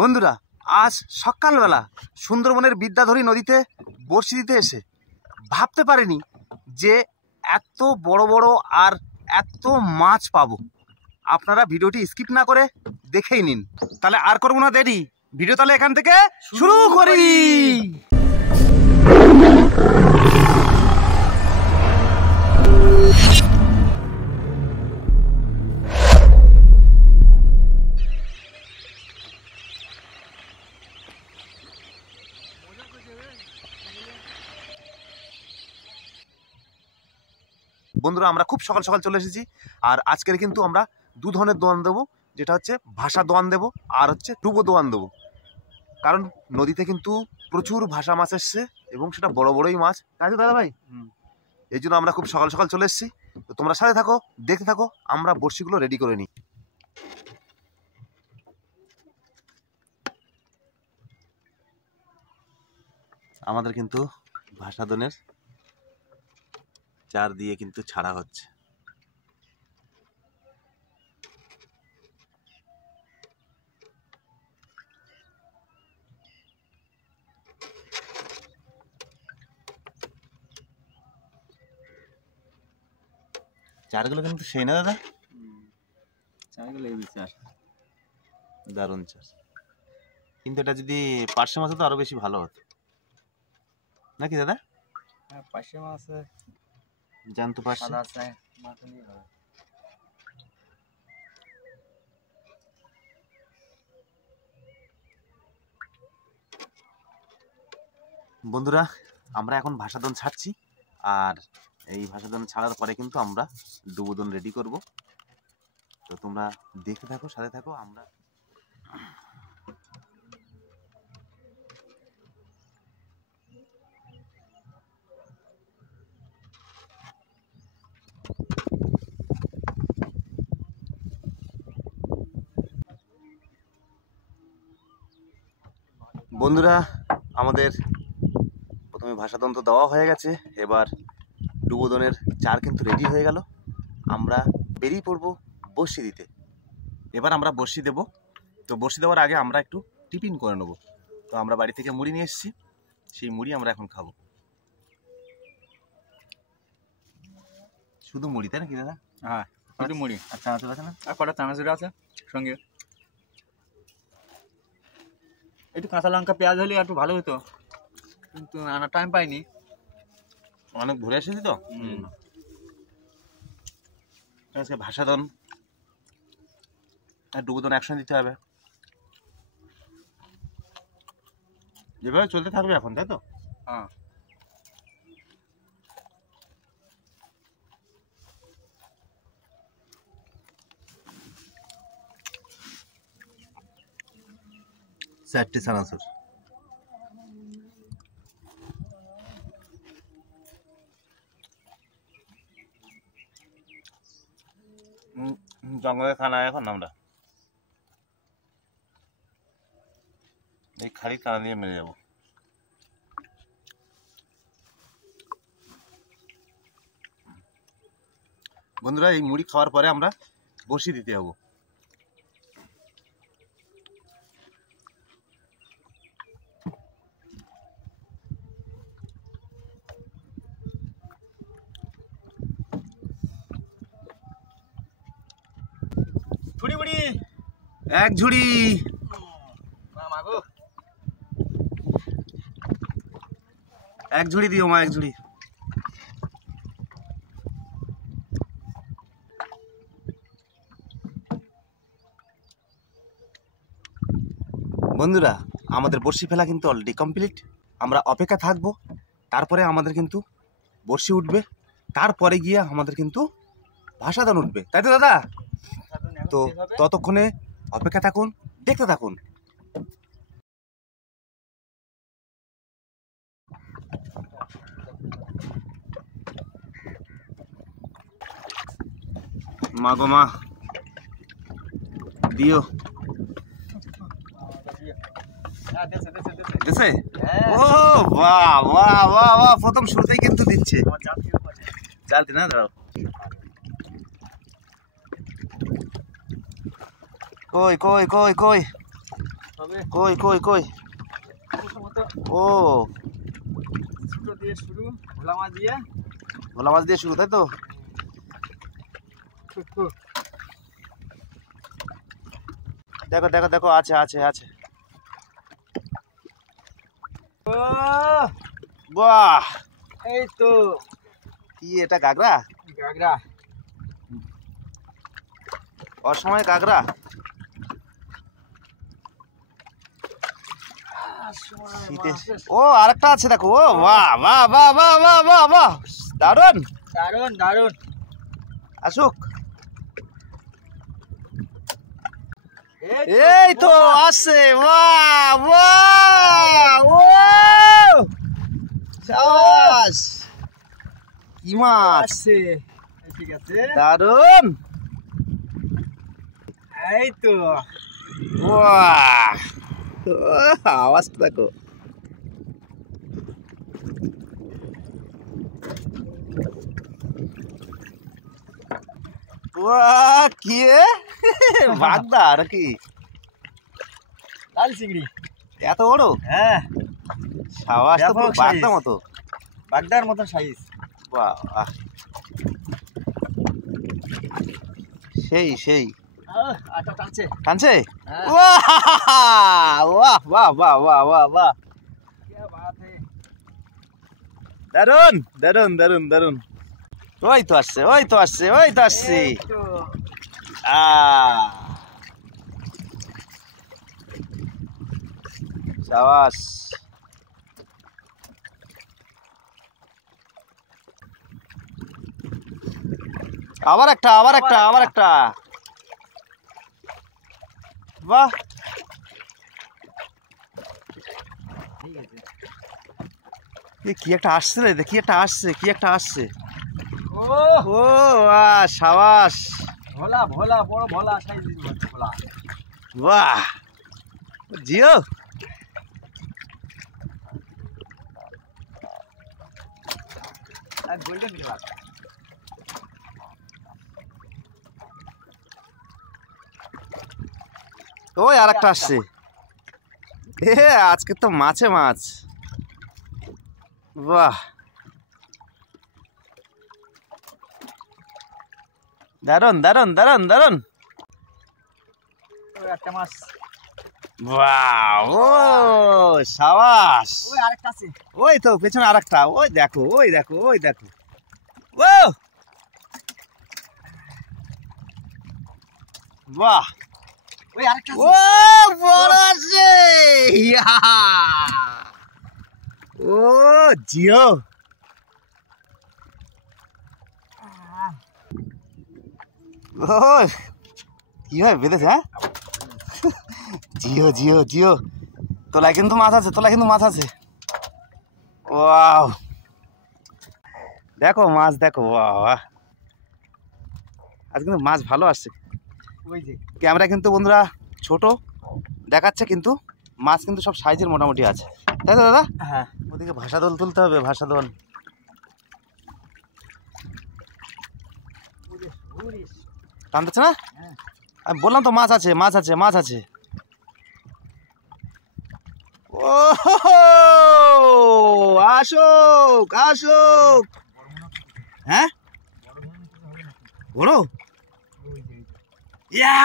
বন্ধুরা, আজ সকালবেলা সুন্দরবনের বিদ্যাধরী নদীতে বড়শি দিতে এসে ভাবতে পারিনি যে এত বড় বড় আর এত মাছ পাবো। আপনারা ভিডিওটি স্কিপ না করে দেখেই নিন। তাহলে আর করবো না দেরি, ভিডিও তাহলে এখান থেকে শুরু করি। বন্ধুরা, আমরা খুব সকাল সকাল চলে এসেছি। আর আজকের কিন্তু আমরা দু ধরনের দোয়ান দেবো, যেটা হচ্ছে ভাষা দোয়ান দেবো আর হচ্ছে ডুবো দোয়ান দেবো। কারণ নদীতে কিন্তু প্রচুর ভাষা মাছ এসছে এবং সেটা বড় বড়ই মাছ, তাই তো দাদা ভাই? এই জন্য আমরা খুব সকাল সকাল চলে এসেছি। তো তোমরা সাথে থাকো, দেখতে থাকো, আমরা বড়শিগুলো রেডি করে নিই। আমাদের কিন্তু ভাষাদনের চার দিয়ে কিন্তু ছাড়া হচ্ছে। চারগুলো কিন্তু সেই না দাদা, চারগুলো এই চার দারুণ চাষ। কিন্তু এটা যদি পার্শে মাছ হতো আরো বেশি ভালো হতো নাকি দাদা? হ্যাঁ, পার্শে মাছ জানতো পার্শে আছে মাছ নিয়ে হবে। বন্ধুরা, আমরা এখন ভাষাদন ছাড়ছি। আর এই ভাষাদন ছাড়ার পরে কিন্তু আমরা ডুবোদন রেডি করব। তো তোমরা দেখতে থাকো, সাথে থাকো। আমরা বন্ধুরা, আমাদের প্রথমে ভাষাদন তো দেওয়া হয়ে গেছে, এবার ডুবোদনের চার কিন্তু রেডি হয়ে গেল। আমরা বেরিয়ে পড়বো বড়শি দিতে। এবার আমরা বড়শি দেব। তো বড়শি দেওয়ার আগে আমরা একটু টিফিন করে নেব। তো আমরা বাড়ি থেকে মুড়ি নিয়ে এসেছি, সেই মুড়ি আমরা এখন খাবো। শুধু মুড়ি, তাই নাকি দাদা? হ্যাঁ, শুধু মুড়ি। আচ্ছা, আচ্ছা, আছে না? আর কটা চানাচুর আছে সঙ্গে। একটু কাঁচা লঙ্কা পেঁয়াজ হলে একটু ভালো হতো, কিন্তু আনা টাইম পাইনি। অনেক ঘুরে এসেছি তো। আজকে ভাষাদন আর ডুবোদন একসঙ্গে দিতে হবে। যেভাবে চলতে থাকবে এখন, তাই তো? হ্যাঁ, চারটে চানাচুর। জঙ্গলে খানা এখন আমরা এই খালি কানা দিয়ে মেরে যাবো। বন্ধুরা, এই মুড়ি খাওয়ার পরে আমরা বড়শি দিতে যাবো। ছুড়ি মুড়ি এক ঝুড়ি, এক ঝুড়ি দিও মা, এক ঝুড়ি। বন্ধুরা, আমাদের বড়শি ফেলা কিন্তু অলরেডি কমপ্লিট। আমরা অপেক্ষা থাকবো, তারপরে আমাদের কিন্তু বড়শি উঠবে, তারপরে গিয়ে আমাদের কিন্তু ভাষাদন উঠবে, তাই তো দাদা? তো ততক্ষণে অপেক্ষা থাকুন, দেখতে থাকুন। মা গো মা, দিও। দিছে? ও বাহ বাহ বাহ বাহ, প্রথম শুরুতেই কিন্তু দিচ্ছে। জালতি না, দাঁড়াও। কই কই কই কই, তবে কই কই কই? প্রথমত ও, ছোট দিয়ে শুরু, ভোলা মাছ দিয়ে। ভোলা মাছ দিয়ে শুরু, তাই তো? দেখো দেখো দেখো, আছে আছে আছে। ও, বাহ, এই তো কি এটা গাগরা? গাগরা। অসময়ে গাগরা। ও, আরেকটা আছে দেখো। ও বাহ বাহ বাহ বাহ বাহ বাহ বাহ, দারুন দারুন দারুন। আসুক। এই তো আসছে। বাহ বাহ, ও শাবাশ, কি মাছ, আছে, ঠিক আছে। দারুন। এই তো বাহ, আওয়াজটা দেখো। বাহ, কি বাগদা নাকি? লাল চিংড়ি। এত বড়? হ্যাঁ, সাবাস, তো পুরো ব্যাপক বাগদা size। মতো। বাগদার মতন সাইজ। বাহ, সেই সেই। আটা টানছে। টানছে? হ্যাঁ। বাহ বাহ বাহ বাহ বাহ বাহ, क्या बात है। দারুন দারুন দারুন দারুন। ওই তো আসছে, ওই তো আসছে, ওই তো আসছে। এই তো সাবাস। আবার একটা, আবার একটা, আবার একটা। বাহ, ঠিক আছে। কি একটা আসছে রে, কি একটা আসছে, কি একটা আসছে। ও, ও সাবাস, ভোলা ভোলা, বড় ভোলা সাইজ ভোলা। বাহ, জিও। আর গোল্ডেন গ্লাস। ওই আর একটা আসছে। আজকে তো মাছে মাছ। বাহ, দারুন দারুন দারুন দারুন। একটা মাছ। বাহ, ও সাবাস। ওই আরেকটা আছে। ওই তো পেছনে আরেকটা, ওই দেখো, ওই দেখো, ওই দেখো। ও বাহ, ওই আরেকটা ও আছে। বড় আছে। ইয়া, ও জিও। ও কিভাবে বেঁধেছে? হ্যাঁ, জিও জিও জিও। তোলায় কিন্তু মাছ আছে, তোলায় কিন্তু মাছ আছে। ওয়াও, দেখো মাছ দেখো। বাহ, আজ কিন্তু মাছ ভালো আসছে। ওই যে ক্যামেরা কিন্তু বন্ধুরা ছোট দেখাচ্ছে, কিন্তু মাছ কিন্তু সব সাইজের মোটামুটি আছে, তাই তো দাদা? হ্যাঁ, ওদিকে ভাষা দোল তুলতে হবে, ভাষা দোল। টানতেছে না? হ্যাঁ। আমি বললাম তো মাছ আছে, মাছ আছে, মাছ আছে। ও আসুক আসুক। হ্যাঁ, বড়। ইয়া,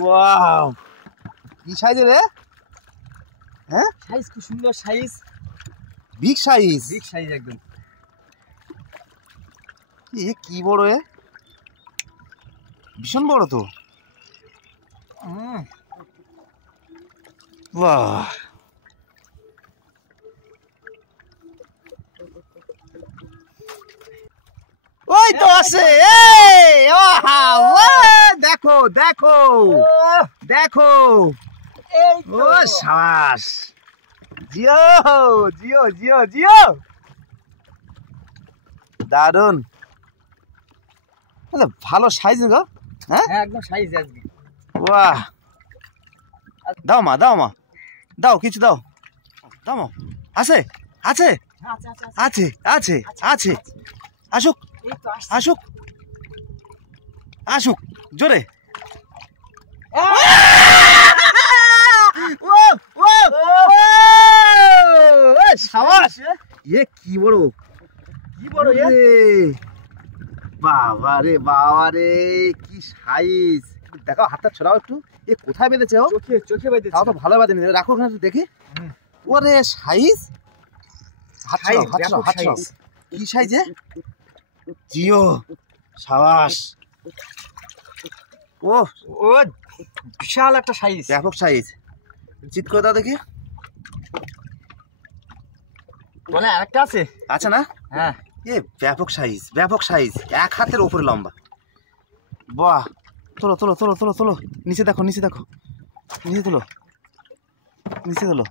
ওয়াও, কি সাইজের রে? হ্যাঁ, সাইজ কি সুন্দর size. Big size. Big size একদম। কি বড় এ, ভীষণ বড় তো। বাহ, ওই তো আছে। দেখো দেখো দেখো। ও সাবাস, জিও জিও জিও জিও, দারুন। ভালো সাইজ গো। হ্যাঁ, হ্যাঁ, একদম সাইজ আজকে। বাহ, দাও মা, দাও মা, দাও কিছু দাও, দাও মা। আছে আছে আচ্ছা আচ্ছা আছে আছে আছে, আসুক এই তো আসছে। আসুক। আসুক জোরে। সাবাস, এ কি বড়, কি বড় এ, বাবা রে বাবা রে, কি সাইজ। দেখো হাতটা ছড়াও একটু, এ কোথায় বেঁধেছে ও? চোখে চোখে বেঁধেছে। তাও তো ভালো বাঁধেনি, রাখো ওখানে একটু দেখি। ওরে সাইজ, হাত ছড়াও, হাত ছড়াও, হাত ছড়াও। কি সাইজে জিও, সাবাস। ও ও বিশাল একটা সাইজ, ব্যাপক সাইজ। চিৎ করে দাও দেখি। বলে আরেকটা আছে, আচ্ছা না, হ্যাঁ এ ব্যাপক সাইজ, ব্যাপক সাইজ, 1 হাতের উপরে লম্বা। বাহ, তোলো তোলো তোলো তোলো তোলো, নিচে দেখো, নিচে দেখো, নিচে তোলো, নিচে তোলো,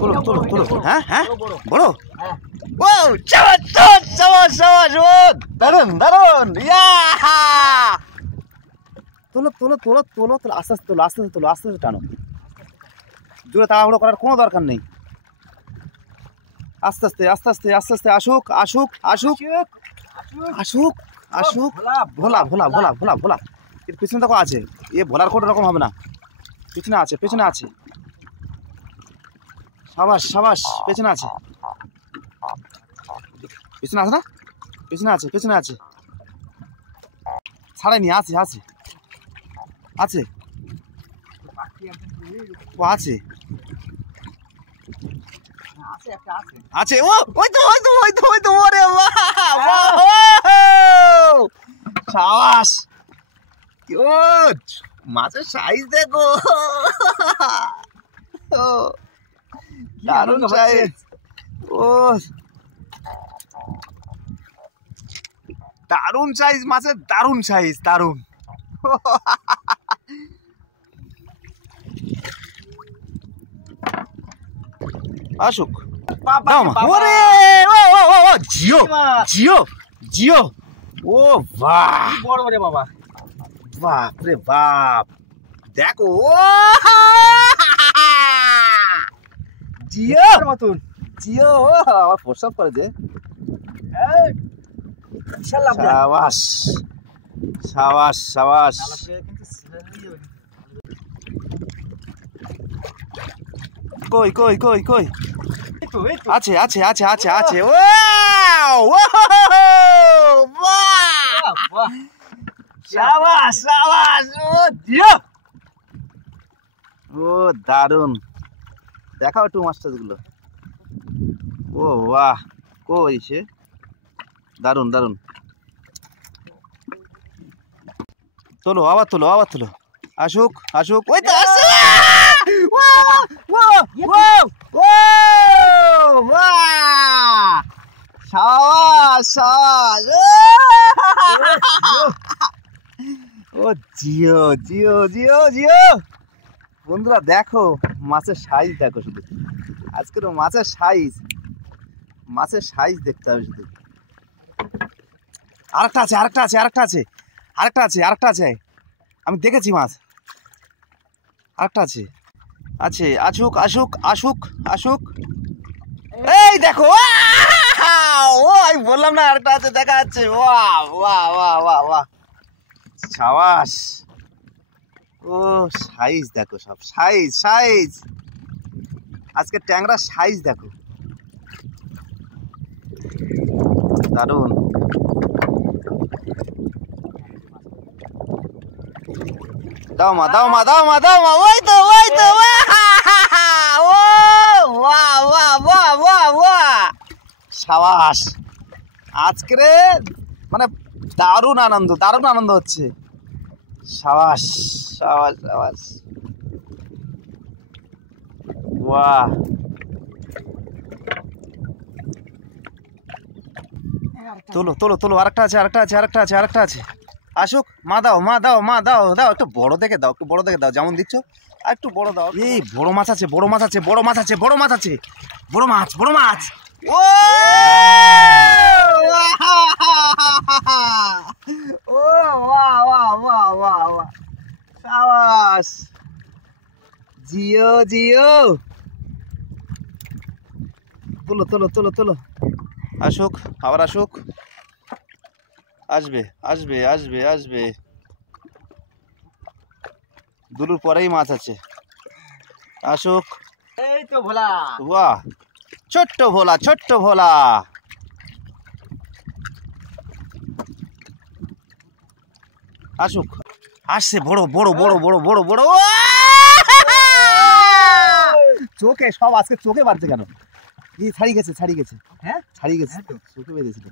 তোলো তোলো তোলো। হ্যাঁ হ্যাঁ, বড়। হ্যাঁ ও চাবাস চাবাস চাবাস, ও দারুন দারুন, ইয়া। তোলো তোলো তোলো তোলো তোলো, আস্তে আস্তে তোলো, আস্তে আস্তে তোলো, আস্তে আস্তে টানো, জোরে তাড়াহুড়ো করার কোনো দরকার নেই। আস্তে আস্তে আস্তে আস্তে আস্তে আস্তে, আসুক আসুক আসুক আসুক আসুক। ভোলা ভোলা ভোলা ভোলা ভোলা, এর পিছনে দেখো আছে, এ ভোলার কোনো রকম হবে না, পিছনে আছে, পেছনে আছে। সাবাস সাবাস, পেছনে আছে, পেছনে আছে না, পেছনে আছে, পেছনে আছে, ছাড়াইনি, আছে আছে আছে, ও আছে আছে একটা আছে। আছে, ও ওই তো ওই তো ওই তো ওই তো, ওরে বাহ, সাবাস। ও মাছের সাইজ দেখো, দারুণ সাইজ। ও দারুণ সাইজ মাছের, দারুণ সাইজ, দারুণ। আসুক, দাও মা। ওরে ও ও ও ও, জিও জিও জিও, ও বাহ, বড় রে বাবা, বাপ রে বাপ, দেখো, ও জিও মতন জিও, আমার প্রসাব করে যে। বিশাল লাভ। সাবাস সাবাস সাবাস। কই কই কই কই, আছে আছে আছে আছে আছে, ও সাবাস সাবাস, ও জিও, ও দারুন। দেখাও একটু মাছ টাছগুলো, ও বাহ, কই সে, দারুন দারুন। তোলো, আবার তোলো, আবার তোলো, আসুক আসুক, ওই তো আসছে। সাবাস সাবাস, ও জিও জিও জিও জিও। বন্ধুরা দেখো মাছের সাইজ দেখো, শুধু আজকের মাছের সাইজ, মাছের সাইজ দেখতে হবে শুধু। আরেকটা আছে, আরেকটা আছে, আরেকটা আছে, আরেকটা আছে, আরেকটা আছে, আমি দেখেছি মাছ, আরেকটা আছে, আছে, আসুক আসুক আসুক আসুক। এই দেখো, ও আমি বললাম না আরেকটা আছে, দেখা যাচ্ছে। বাহ বাহ বাহ বাহ বাহ, সাবাস। ও সাইজ দেখো, সব সাইজ সাইজ, আজকে ট্যাংরা সাইজ দেখো, দারুন। দাও মা দাও মা দাও মা দাও মা, ওই তো ওই তো, ও বাহ বাহ বাহ বাহ বাহ, সাবাস। আজকে মানে দারুণ আনন্দ, দারুণ আনন্দ হচ্ছে, সাবাস সাবাস সাবাস, বাহ। তোলো তোলো তোলো, আরেকটা আছে, আরেকটা আছে, আরেকটা আছে, আরেকটা আছে, আসুক। মা দাও মা দাও মা দাও দাও, একটু বড় দেখে দাও, একটু বড় দেখে দাও, যেমন দিচ্ছ আর একটু বড় দাও। এই বড় মাছ আছে, বড় মাছ আছে, বড় মাছ আছে, বড় মাছ আছে, বড় মাছ, বড় মাছ। ও ও বাহ বাহ বাহ বাহ বাহ, সাবাস, জিও জিও। তোলো তোলো তোলো তোলো, আসুক, আবার আসুক। আসবে আসবে আসবে আসবে, দুলুর পরেই মাছ আছে, আসুক। এই তো ভোলা। বাহ, ছোট্ট ভোলা, ছোট্ট ভোলা। আসুক, আসছে, বড় বড় বড় বড় বড় বড়। চোখে সব আজকে চোখে বাড়ছে কেন? কি ছাড়িয়ে গেছে, ছাড়িয়ে গেছে, হ্যাঁ ছাড়িয়ে গেছে, হ্যাঁ তো। চোখে বেঁধেছিল।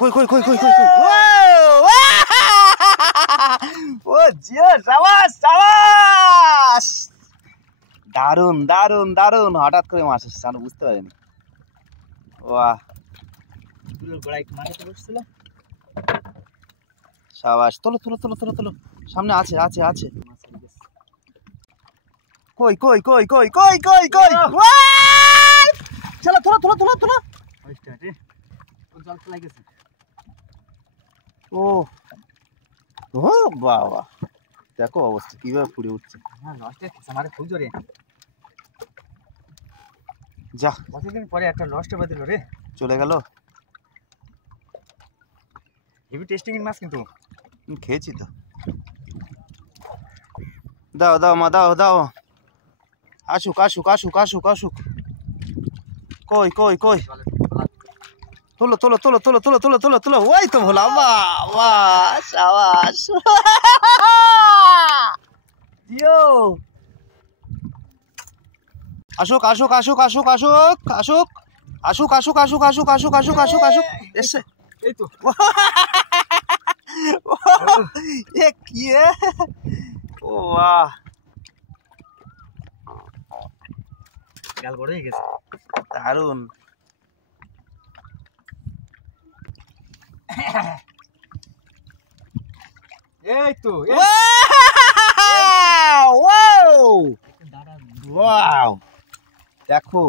কই কই কই কই কই কই, ও জিও, সাবাস সাবাস, দারুন দারুন দারুন। হঠাৎ করে মাছ এসেছে, আমি বুঝতে পারিনি। বাহ, দুলোর গোড়ায় মাটিতে বসছিল। সাবাস, তোলো তোলো তোলো তোলো তোলো, সামনে আছে আছে আছে। কই কই কই কই কই কই কই, চলো তোলো তোলো তোলো তোলো। জল চলে গেছে। ও ও বাবা, দেখো অবস্থা কিভাবে ফুড়ে উঠছে। হ্যাঁ লস্টের আমারে খুব জোরে। যা, কতদিন পরে একটা লস্টে বাঁধিল রে। চলে গেল। হেভি টেস্টিং মাছ কিন্তু। খেয়েছি তো। দাও দাও মা, দাও দাও। আসুক আসুক আসুক আসুক আসুক। কই কই কই, তোলো তোলো তোলো তোলো তোলো তোলো তোলো তোলো। ওই তো ভোলা, বাহ বাহ, সাবাস। দিও, আসুক আসুক আসুক আসুক আসুক আসুক আসুক আসুক আসুক আসুক আসুক আসুক আসুক আসুক, এসছে। এই তো এ কি এ? ও বাহ, গাল বড় হয়ে গেছে। দারুন। এই তো ওয়াও, দেখো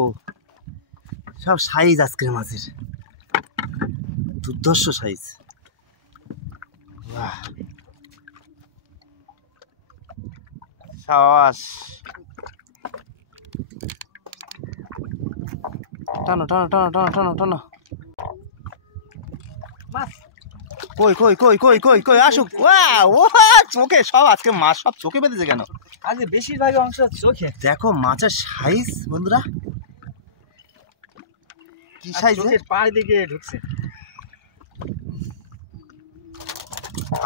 সব সাইজ আজকের মাছের, দুর্ধর্ষ সাইজ। বাহ, সাবাস। টানো টানো টানো টানো টানো টানো। মাছ। কই কই কই কই কই কই, আসুক। ও চোখে সব, আজকে মাছ সব চোখে বেঁধেছে কেন? আজ বেশিরভাগ অংশ চোখে। দেখো মাছের সাইজ বন্ধুরা, কি সাইজ। চোখের পাড় দিকে ঢুকছে।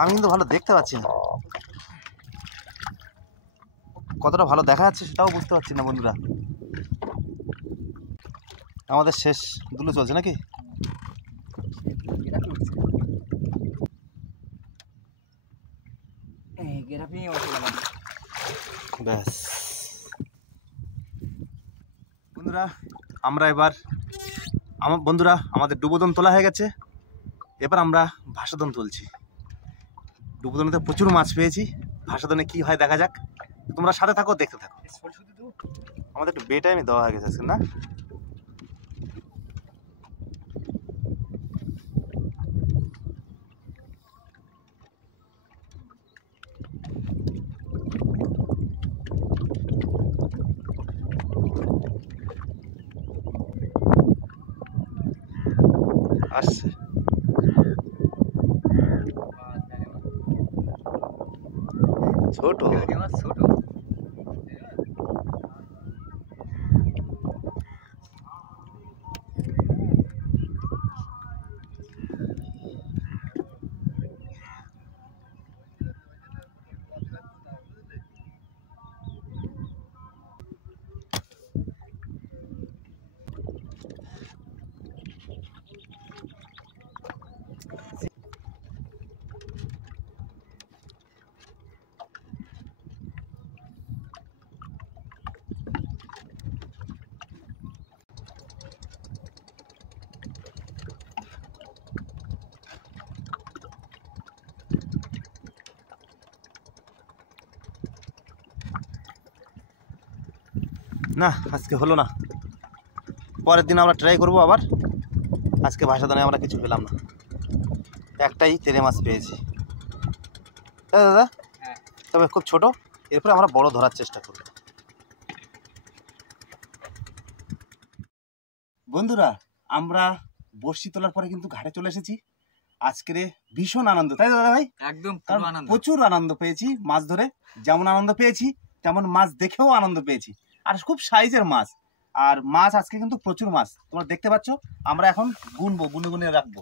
আমি কিন্তু ভালো দেখতে পাচ্ছি না, কতটা ভালো দেখা যাচ্ছে সেটাও বুঝতে পারছি না বন্ধুরা। আমাদের শেষ দুলু চলছে নাকি? ব্যাস বন্ধুরা, আমরা এবার বন্ধুরা আমাদের ডুবোদন তোলা হয়ে গেছে। এবার আমরা ভাসাদন তুলছি। ডুবোদনেতে প্রচুর মাছ পেয়েছি, ভাসাদনে কি হয় দেখা যাক। তোমরা সাথে থাকো, দেখতে থাকো। আমাদের একটু বে টাইমে দেওয়া হয়ে গেছে আজকে না? আসছে, ছোট ছোট। না, আজকে হলো না। পরের দিন আমরা ট্রাই করবো আবার। আজকে ভাসাদানে আমরা কিছু পেলাম না, একটাই তেলে মাছ পেয়েছি। দাদা, হ্যাঁ। তবে খুব ছোট। এরপরে আমরা বড় ধরার চেষ্টা করব। বন্ধুরা আমরা বড়শি তোলার পরে কিন্তু ঘাটে চলে এসেছি। আজকের ভীষণ আনন্দ, তাই দাদা ভাই? একদম কারণ পুরো আনন্দ। প্রচুর আনন্দ পেয়েছি মাছ ধরে। যেমন আনন্দ পেয়েছি তেমন মাছ দেখেও আনন্দ পেয়েছি, আর খুব সাইজের মাছ। আর মাছ আজকে কিন্তু প্রচুর মাছ তোমরা দেখতে পাচ্ছ। আমরা এখন গুনবো, গুনে গুনে রাখবো।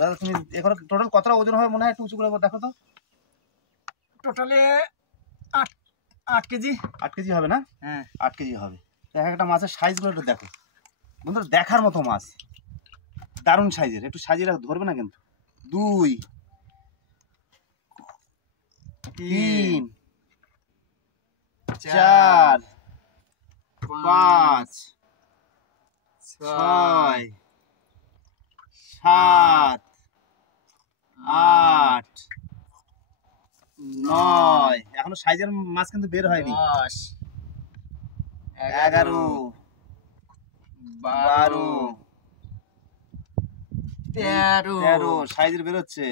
দাদা তুমি এখানে টোটাল কতটা ওজন হবে মনে হয়, একটু উঁচু করে দেখো তো। টোটালে 8 কেজি। 8 কেজি হবে না? হ্যাঁ 8 কেজি হবে। তো এক একটা মাছের সাইজগুলো একটু দেখো বন্ধুরা, দেখার মতো মাছ, দারুণ সাইজের। একটু সাজিয়ে ধরবে না কিন্তু। 2 3 4 5 6 7 8 9। এখনো সাইজের মাছ কিন্তু বের হয়নি। 10 11 12 13 সাইজের বেরোচ্ছে।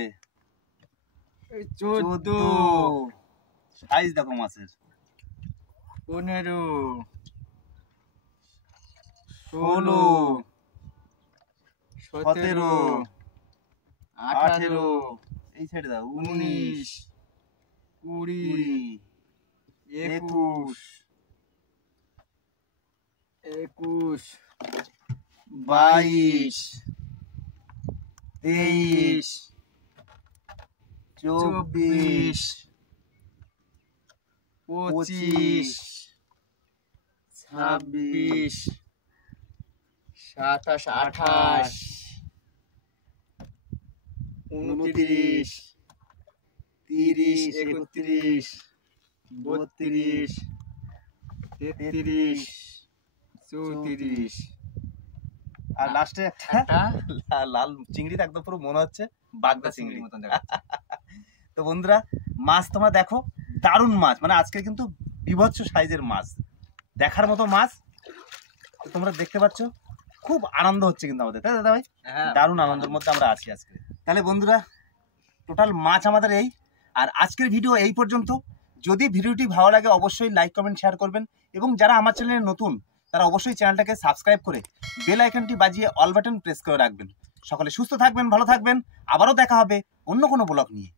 14 সাইজ দেখো মাছের। 15 16 17 18 এই সাইডে দাও। 19 20 21 22 22 23 24 25 26 27 28 29 30 31 32 33 34 আর লাস্টে একটা লাল চিংড়িটা একদম পুরো মনে হচ্ছে বাগদা চিংড়ি মতন দেখা তো বন্ধুরা মাছ তোমরা দেখো, দারুণ মাছ। মানে আজকে কিন্তু বিভৎস সাইজের মাছ, দেখার মতো মাছ। তো তোমরা দেখতে পাচ্ছ, খুব আনন্দ হচ্ছে কিন্তু আমাদের, তাই দাদা ভাই? দারুণ আনন্দের মধ্যে আমরা আছি আজকে। তাহলে বন্ধুরা টোটাল মাছ আমাদের এই। আর আজকের ভিডিও এই পর্যন্ত। যদি ভিডিওটি ভালো লাগে অবশ্যই লাইক কমেন্ট শেয়ার করবেন, এবং যারা আমার চ্যানেলে নতুন তারা অবশ্যই চ্যানেলটাকে সাবস্ক্রাইব করে বেল আইকনটি বাজিয়ে অল বাটন প্রেস করে রাখবেন। সকলে সুস্থ থাকবেন, ভালো থাকবেন। আবারও দেখা হবে অন্য কোনো ব্লগ নিয়ে।